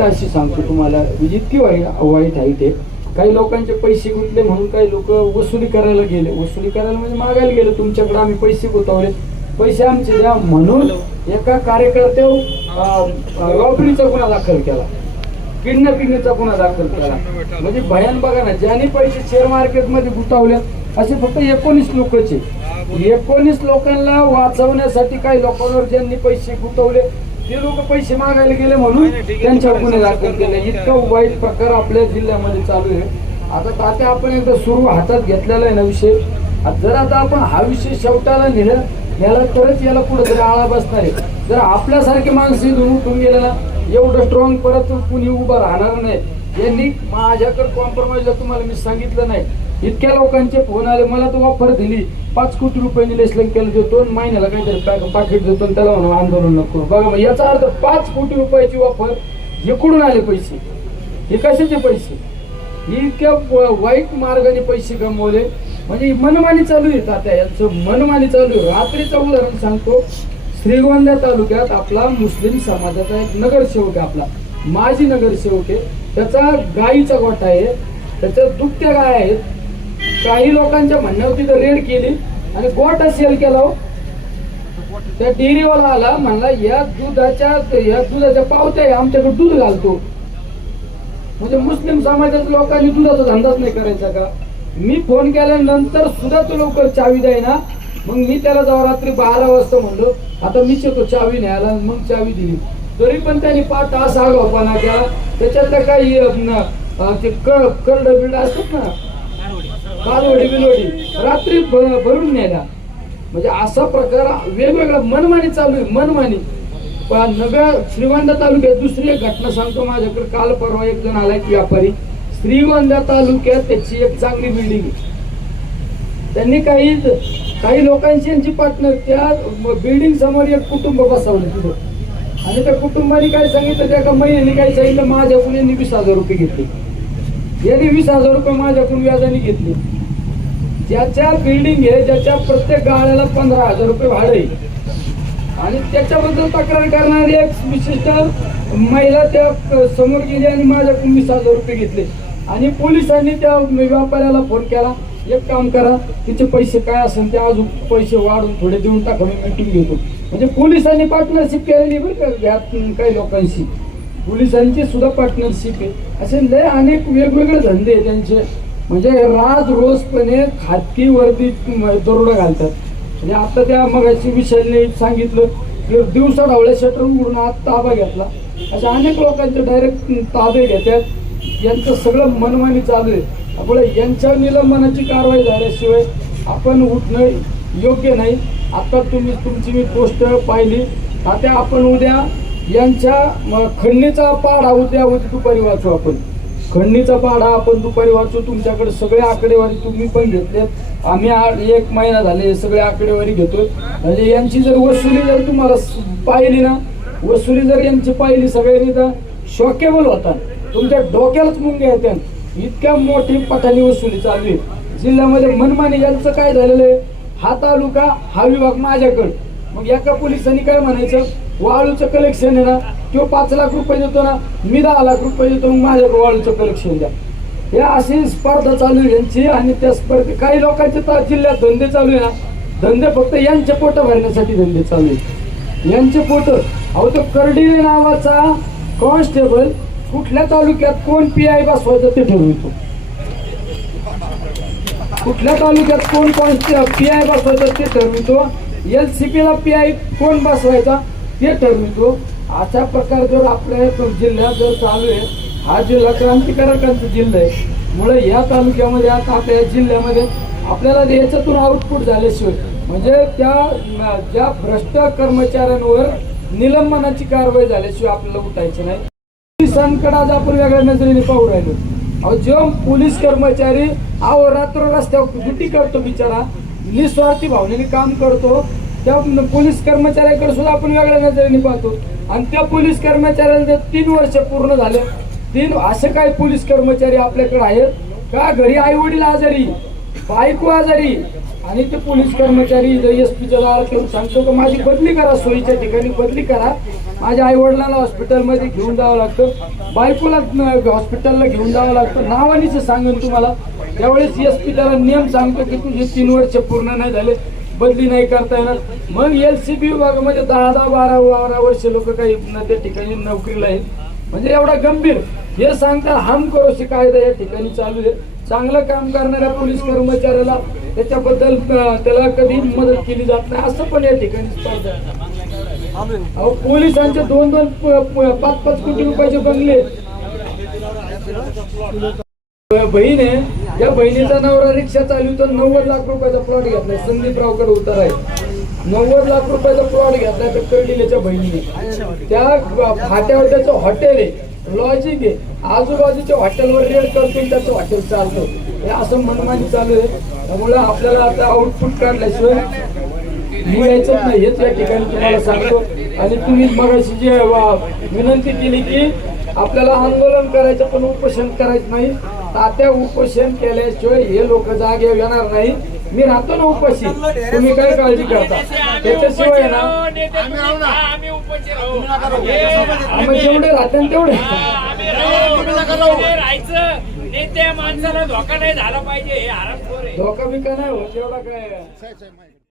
अशी सांगतो तुम्हाला म्हणजे इतकी वाईट वाईट आहे ते. काही लोकांचे पैसे गुंतले म्हणून काही लोक वसुली करायला गेले. वसुली करायला म्हणजे मागायला गेले तुमच्याकडे आम्ही पैसे गुंतवले. पैसे आमचे द्या म्हणून एका कार्यकर्त्यावर रॉबरीचा गुन्हा दाखल केला. किडनॅपिंगचा गुन्हा दाखल केला. म्हणजे भयान बघा ना ज्यांनी पैसे शेअर मार्केटमध्ये गुंतवले असे फक्त एकोणीस लोकचे. एकोणीस लोकांना वाचवण्यासाठी काही लोकांवर ज्यांनी पैसे गुंतवले ते लोक पैसे मागायला गेले म्हणून त्यांच्यावर गुन्हे दाखल केले. इतका वाईट प्रकार आपल्या जिल्ह्यामध्ये चालू आहे. आता तात्या आपण एकदा सुरू हातात घेतलेला आहे ना विषय. जर आता आपण हा विषय शेवटाला नेला याला तरच याला पुढे तरी आळा बसणार आहे. जर आपल्यासारखे माणसं इथून उठून गेले ना एवढं स्ट्रॉंग परत कुणी उभं राहणार नाही. यांनी माझ्याकडे कॉम्प्रोमाइजला तुम्हाला मी सांगितलं नाही. इतक्या लोकांचे फोन आले मला तो ऑफर दिली. पाच कोटी रुपयांनी लेसलिंग केलं देतो आणि महिन्याला काहीतरी पॅक- पाकिट देतो आणि त्याला म्हणून आंदोलन नको बघा मग याचा अर्थ पाच कोटी रुपयाची ऑफर इकडून आले पैसे. हे कशाचे पैसे? इतक्या वाईट मार्गाने पैसे कमवले. म्हणजे मनमानी चालू आहे तात्या यांचं मनमानी चालू आहे. रात्रीचं उदाहरण सांगतो. श्रीगोंदा तालुक्यात आपला मुस्लिम समाजाचा एक नगरसेवक आहे आपला. माजी नगरसेवक आहे. त्याचा गाईचा गोठा आहे. त्याच्या दुभत्या गाय आहेत. काही लोकांच्या म्हणण्यावरती तर रेड केली आणि गोठा सेल केला हो. त्या डेअरीवाला आला म्हणला या दुधाच्या या दुधाच्या पावत्या आमच्याकडे दूध घालतो. म्हणजे मुस्लिम समाजाच्या लोकांनी दुधाचा धंदाच नाही करायचा का? मी फोन केल्यानंतर सुद्धा तो लवकर चावी ना मग मी त्याला जाऊ रात्री बारा वाजता म्हणलो आता मीच येतो चावी न्यायला. मग चावी दिली. तरी पण त्यांनी पाच तास आगावपणा केला त्याच्यातल्या काही ते करड बिड असतात ना. कालवडी बिलवडी. रात्री भरून नेल्या म्हणजे असा प्रकार वेगवेगळा मनमानी चालू आहे मनमानी. पण नव्या श्रीगोंदा तालुक्यात दुसरी एक घटना सांगतो माझ्याकडे. काल परवा एक जण आलाय व्यापारी. श्रीगोंदा तालुक्यात त्याची एक चांगली बिल्डिंग आहे. त्यांनी काही काही लोकांची यांची पार्टनर त्या बिल्डिंग समोर एक कुटुंब बसवलं तिथं. आणि त्या कुटुंबाने काय सांगितलं त्या कंपनीने काय सांगितलं माझ्याकडून यांनी वीस हजार रुपये घेतले. यांनी वीस हजार रुपये माझ्याकडून व्याजाने घेतले. ज्याच्या बिल्डिंग आहे ज्याच्या प्रत्येक गाळ्याला पंधरा हजार रुपये भाडे आणि त्याच्याबद्दल तक्रार करणारी एक विशिष्ट महिला त्या समोर गेली आणि माझ्याकडून वीस हजार रुपये घेतले. आणि पोलिसांनी त्या व्यापाऱ्याला फोन केला एक काम करा तिचे पैसे काय असेल ते अजून पैसे वाढून थोडे देऊन टाका मी मिटिंग घेतो. म्हणजे पोलिसांनी पार्टनरशिप केलेली बरं का यात काही लोकांशी. पोलिसांची सुद्धा पार्टनरशिप आहे. असे लय अनेक वेगवेगळे धंदे आहे त्यांचे. म्हणजे राज रोजपणे खाजगी वर्दी दरोडा घालतात. म्हणजे आता त्या मग विषयाने सांगितलं की दिवसा ढवळ्या शटर उघडून आत ताबा घेतला. अशा अनेक लोकांचे डायरेक्ट ताबे घेतात. यांचं सगळं मनमानी चालू आहे. त्यामुळे यांच्या निलंबनाची कारवाई झाल्याशिवाय आपण उठणं योग्य नाही. आता तुम्ही तुमची मी पोस्ट पाहिली. आता आपण उद्या यांच्या खंडणीचा पाढा उद्या उद्या दुपारी वाचू आपण. खंडणीचा पाढा आपण दुपारी वाचू. तुमच्याकडे सगळे आकडेवारी तुम्ही पण घेतलेत. आम्ही एक महिना झाले हे सगळे आकडेवारी घेतोय. म्हणजे यांची जर वसुली जर तुम्हाला पाहिली ना वसुली जर यांची पाहिली सगळ्यांनी तर शॉकेबल होता तुमच्या डोक्यालाच मुंग्या येत्या इतक्या मोठी पठाणी वसुली चालू आहे. जिल्ह्यामध्ये मनमानी यांचं काय झालेलं आहे? हा तालुका हा विभाग माझ्याकडं. मग एका पोलिसांनी काय म्हणायचं? वाळूचं कलेक्शन आहे ना तो पाच लाख रुपये देतो ना मी दहा लाख रुपये देतो मग माझ्याकडे वाळूचं कलेक्शन द्या. या अशी स्पर्धा चालू आहे यांची आणि त्या स्पर्धे काही लोकांचे तर जिल्ह्यात धंदे चालू आहे ना. धंदे फक्त यांचे पोट भरण्यासाठी धंदे चालू आहेत. यांचे पोट अहो तो कर्डिले नावाचा कॉन्स्टेबल कुठल्या तालुक्यात कोण पी आय बसवायचं ते ठरवितो. कुठल्या तालुक्यात कोण कोण पी आय बसवायचं ते ठरवितो एल सी पीला पी आय कोण बसवायचा ते ठरवितो अशा प्रकार जर आपल्या जिल्ह्यात जर चालू आहे हा जिल्हा क्रांतिकारकांचा जिल्हा आहे. मुळे या तालुक्यामध्ये आता आपल्या या जिल्ह्यामध्ये आपल्याला याच्यातून आउटपुट झाल्याशिवाय म्हणजे त्या ज्या भ्रष्ट कर्मचाऱ्यांवर निलंबनाची कारवाई झाल्याशिवाय आपल्याला उठायचं नाही. पोलिसांकडे आज आपण वेगळ्या नजरेने पाहू राहिलो. अहो जो पोलीस कर्मचारी अहो रात्र रस्त्यावर ड्युटी करतो बिचारा. निस्वार्थी भावनेने काम करतो. त्या पोलीस कर्मचाऱ्याकडे सुद्धा आपण वेगळ्या नजरेने पाहतो. आणि त्या पोलीस कर्मचाऱ्याला जर तीन वर्ष पूर्ण झाले तीन असे काय पोलीस कर्मचारी आपल्याकडे आहेत? का घरी आई वडील आजारी बायको आजारी? आणि ते पोलीस कर्मचारी एस पीच्या दारात सांगतो का? माझी बदली करा सोयीच्या ठिकाणी बदली करा. माझ्या आई वडिलांना हॉस्पिटलमध्ये घेऊन जावं लागतं. बायकोला हॉस्पिटलला घेऊन जावं लागतं. नावानीच सांगेन तुम्हाला. त्यावेळेस एस पी त्याला नियम सांगतो की तुझे तीन वर्ष पूर्ण नाही झाले. बदली नाही करता येणार. मग एल सी बी विभागामध्ये दहा दहा बारा बारा वर्ष लोक काही त्या ठिकाणी नोकरीला आहेत. म्हणजे एवढा गंभीर. हे सांगता हम करोशी कायदा या ठिकाणी चालू आहे. चांगलं काम करणाऱ्या पोलीस कर्मचाऱ्याला त्याच्याबद्दल त्याला कधी मदत केली जात नाही. असं पण या ठिकाणी अहो पोलिसांचे दोन दोन पाच पाच कोटी रुपयाचे बंगले. बहीण आहे या बहिणीचा नवरा रिक्षा चालवतो नव्वद लाख रुपयाचा प्लॉट घेतलाय. संदीप रावकर उतार आहे. नव्वद लाख रुपयाचा प्लॉट घेतला तर कर्डिलेच्या बहिणीने. त्या फाट्यावर त्याचं हॉटेल आहे. लॉजिक आहे. आजूबाजूच्या हॉटेलवर रेड करतो त्याचं हॉटेल चालतं. हे असं मनमानी चालू आहे. त्यामुळे आपल्याला आता आउटपुट काढल्याशिवाय लिहायचं नाही हेच या ठिकाणी तुम्हाला सांगतो. आणि तुम्ही मगाशी जे वा- विनंती केली की आपल्याला आंदोलन करायचं पण उपोषण करायचं नाही. तात्या उपोषण केल्याशिवाय हे लोक जागे येणार नाही. मी राहतो ना उपाशी. तुम्ही काय काळजी करता? त्याच्याशिवाय ना? आम्ही जेवढे राहते तेवढे. धोका नाही झाला पाहिजे. हे आराम आहे. धोका बिका नाही होत एवढा काय?